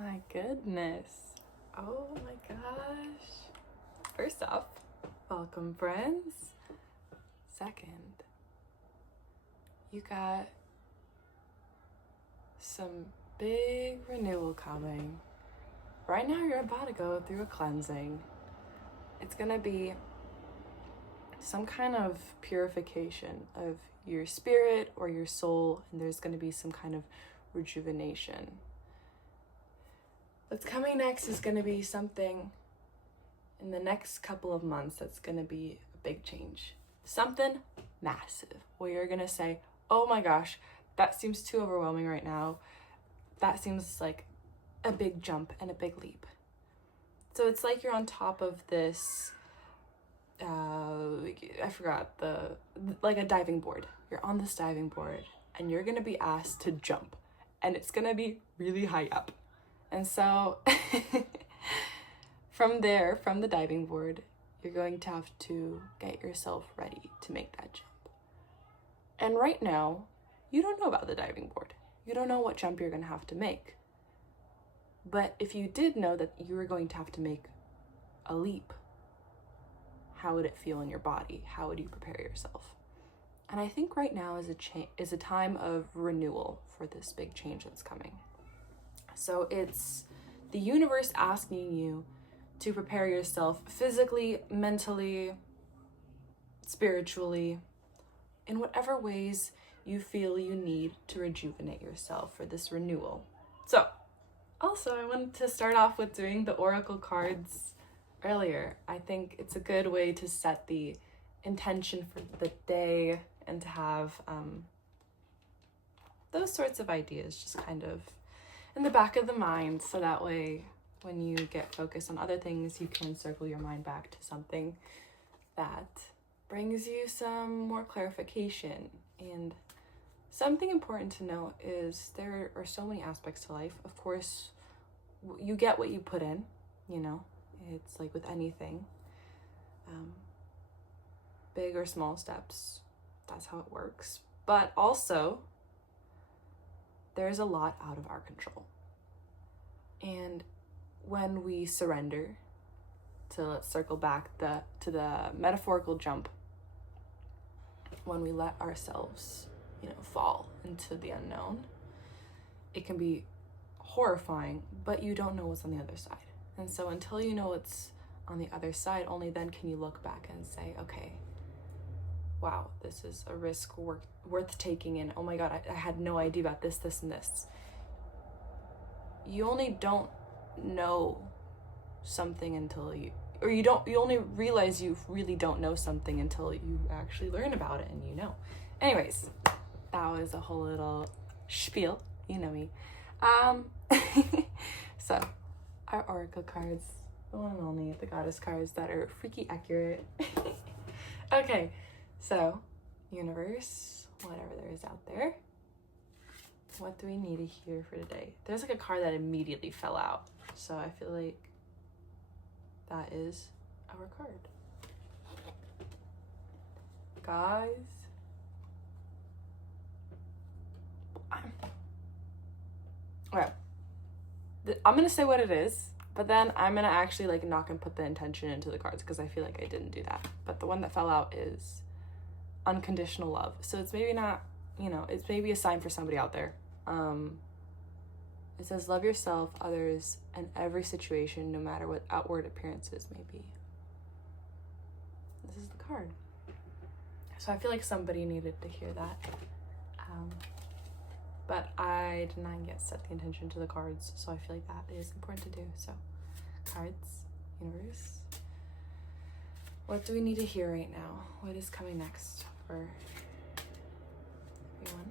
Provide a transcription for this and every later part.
My goodness. Oh my gosh. First off, welcome, friends. Second, you got some big renewal coming. Right now, you're about to go through a cleansing. It's gonna be some kind of purification of your spirit or your soul, and there's gonna be some kind of rejuvenation. What's coming next is gonna be something in the next couple of months that's gonna be a big change. Something massive where you're gonna say, oh my gosh, that seems too overwhelming right now. That seems like a big jump and a big leap. So it's like you're on top of this, I forgot like a diving board. You're on this diving board and you're gonna be asked to jump, and it's gonna be really high up. And so from there, from the diving board, you're going to have to get yourself ready to make that jump. And right now, you don't know about the diving board. You don't know what jump you're going to have to make. But if you did know that you were going to have to make a leap, how would it feel in your body? How would you prepare yourself? And I think right now is a time of renewal for this big change that's coming. So it's the universe asking you to prepare yourself physically, mentally, spiritually, in whatever ways you feel you need to rejuvenate yourself for this renewal. So, also, I wanted to start off with doing the oracle cards earlier. I think it's a good way to set the intention for the day and to have those sorts of ideas just kind of in the back of the mind, so that way when you get focused on other things, you can circle your mind back to something that brings you some more clarification. And something important to note is there are so many aspects to life. Of course, you get what you put in, it's like with anything. Big or small steps, that's how it works. But also, there's a lot out of our control. And when we surrender to, let's circle back to the metaphorical jump, when we let ourselves, fall into the unknown, it can be horrifying, but you don't know what's on the other side. And so until you know what's on the other side, only then can you look back and say, okay, wow, this is a risk worth taking, and oh my God, I had no idea about this, and this. You only don't know something until you only realize you really don't know something until you actually learn about it and Anyways, that was a whole little spiel, you know me. So, our oracle cards, the one and only, the goddess cards that are freaky accurate. Okay. So, universe, whatever there is out there, what do we need to hear for today? There's like a card that immediately fell out, so I feel like that is our card. Guys, okay, I'm gonna say what it is, but then I'm gonna actually not gonna put the intention into the cards because I feel like I didn't do that. But the one that fell out is unconditional love. So it's maybe not, it's maybe a sign for somebody out there. It says, love yourself, others, and every situation, no matter what outward appearances may be. This is the card. So I feel like somebody needed to hear that. But I did not yet set the intention to the cards, so I feel like that is important to do. So, cards, universe. What do we need to hear right now? What is coming next for everyone?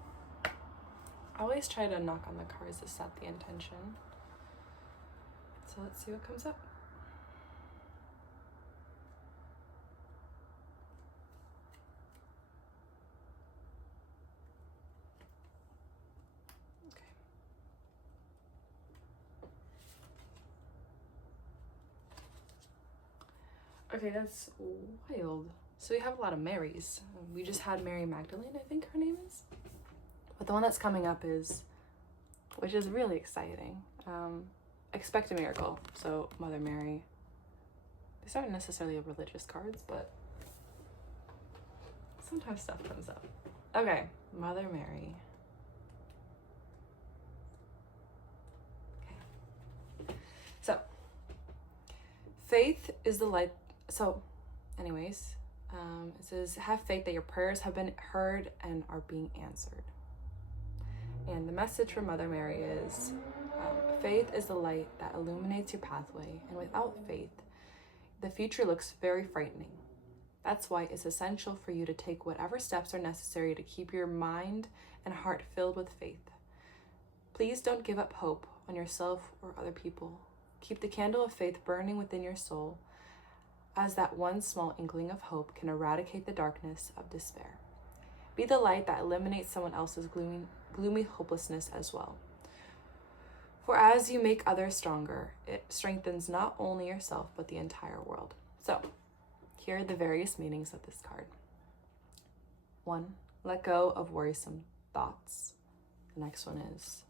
Okay. I always try to knock on the cards to set the intention. So let's see what comes up. Okay, that's wild. So we have a lot of Marys. We just had Mary Magdalene, I think her name is. But the one that's coming up is, which is really exciting, Expect a Miracle. So Mother Mary. These aren't necessarily religious cards, but sometimes stuff comes up. Okay, Mother Mary. Okay. So, faith is the light. So, anyways, it says, have faith that your prayers have been heard and are being answered. And the message from Mother Mary is, faith is the light that illuminates your pathway, and without faith, the future looks very frightening. That's why it's essential for you to take whatever steps are necessary to keep your mind and heart filled with faith. Please don't give up hope on yourself or other people. Keep the candle of faith burning within your soul, as that one small inkling of hope can eradicate the darkness of despair. Be the light that eliminates someone else's gloomy hopelessness as well. For as you make others stronger, it strengthens not only yourself, but the entire world. So, here are the various meanings of this card. 1, let go of worrisome thoughts. The next one is,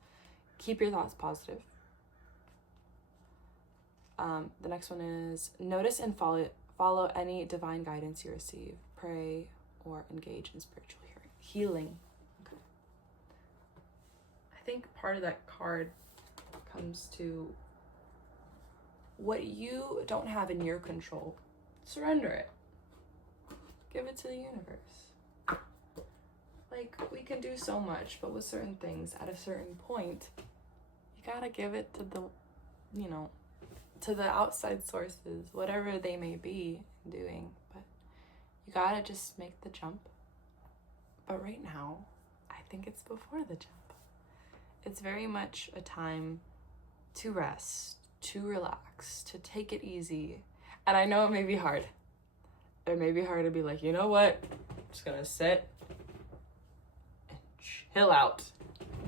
keep your thoughts positive. The next one is, notice and follow any divine guidance you receive. Pray or engage in spiritual healing. Okay. I think part of that card comes to what you don't have in your control. Surrender it. Give it to the universe. Like, we can do so much, but with certain things, at a certain point, you gotta give it to the, to the outside sources, whatever they may be doing. But you gotta just make the jump. But right now, I think it's before the jump. It's very much a time to rest, to relax, to take it easy. And I know it may be hard. It may be hard to be like, you know what? I'm just gonna sit and chill out.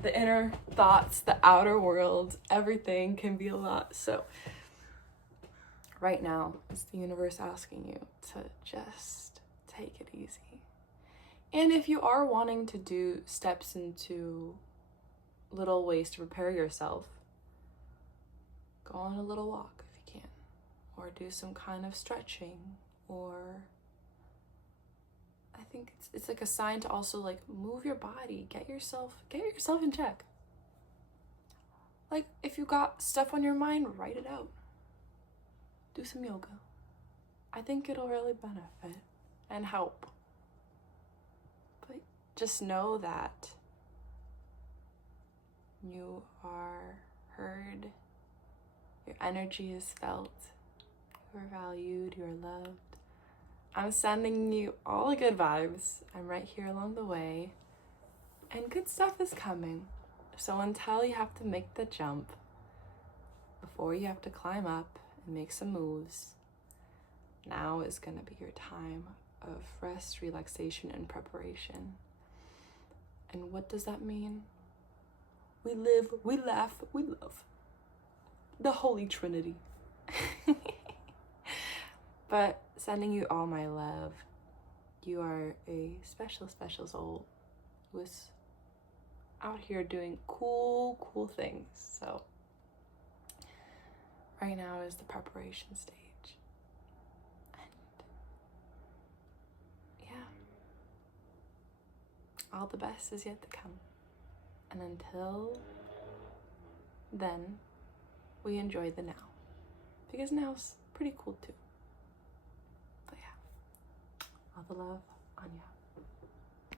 The inner thoughts, the outer world, everything can be a lot. So right now, it's the universe asking you to just take it easy. And if you are wanting to do steps into little ways to prepare yourself, go on a little walk if you can, or do some kind of stretching, or I think it's like a sign to also like move your body, get yourself in check. Like, if you got stuff on your mind, write it out. Do some yoga. I think it'll really benefit and help. But just know that you are heard, your energy is felt, you are valued, you are loved. I'm sending you all the good vibes. I'm right here along the way, and good stuff is coming. So until you have to make the jump, before you have to climb up and make some moves, now is gonna be your time of rest, relaxation, and preparation. And what does that mean? We live, we laugh, we love. The Holy Trinity. But sending you all my love. You are a special, special soul who is out here doing cool things. So right now is the preparation stage. And yeah, all the best is yet to come. And until then, we enjoy the now. Because now's pretty cool too. But yeah, all the love.